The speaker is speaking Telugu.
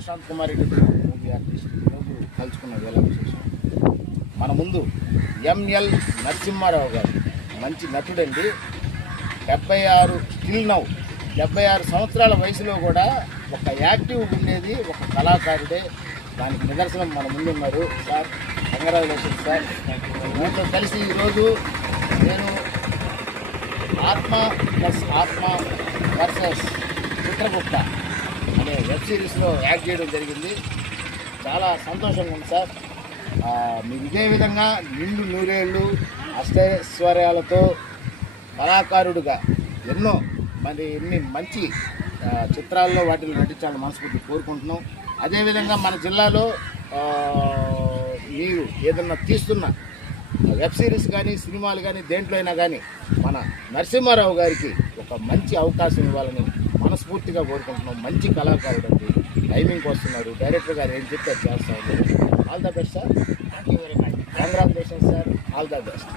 ప్రశాంత్ కుమార్ రెడ్డి మూవీ ఆర్టిస్ట్ ఈరోజు కలుసుకున్నది ఎలా విశేషం. మన ముందు ఎంఎల్ నరసింహారావు గారు మంచి నటుడండి. 76 స్టిల్ నౌ 76 సంవత్సరాల వయసులో కూడా ఒక యాక్టివ్ ఉండేది ఒక కళాకారుడే. దానికి నిదర్శనం మన ముందున్నారు. Sir congratulations sir. మీతో కలిసి ఈరోజు నేను ఆత్మ ప్లస్ ఆత్మ వర్సెస్ చిత్రగుప్త అనే వెబ్ సిరీస్లో యాక్ట్ చేయడం జరిగింది. చాలా సంతోషంగా ఉంది సార్. మీరు ఇదే విధంగా నిండు నూరేళ్ళు అష్టైశ్వర్యాలతో కళాకారుడుగా ఎన్ని మంచి చిత్రాల్లో వాటిని నటించాలని మనస్ఫూర్తి కోరుకుంటున్నాం. అదేవిధంగా మన జిల్లాలో మీరు ఏదన్నా తీస్తున్న వెబ్ సిరీస్ కానీ సినిమాలు కానీ దేంట్లో అయినా కానీ మన నరసింహారావు గారికి ఒక మంచి అవకాశం ఇవ్వాలని మనస్ఫూర్తిగా కోరుకుంటున్నాం. మంచి కళాకారుడు అండి. టైమింగ్కి వస్తున్నారు. డైరెక్టర్ గారు ఏం చెప్తే చేస్తా ఉన్నారు. All the best sir. Thank you very much. Congratulations sir. All the best.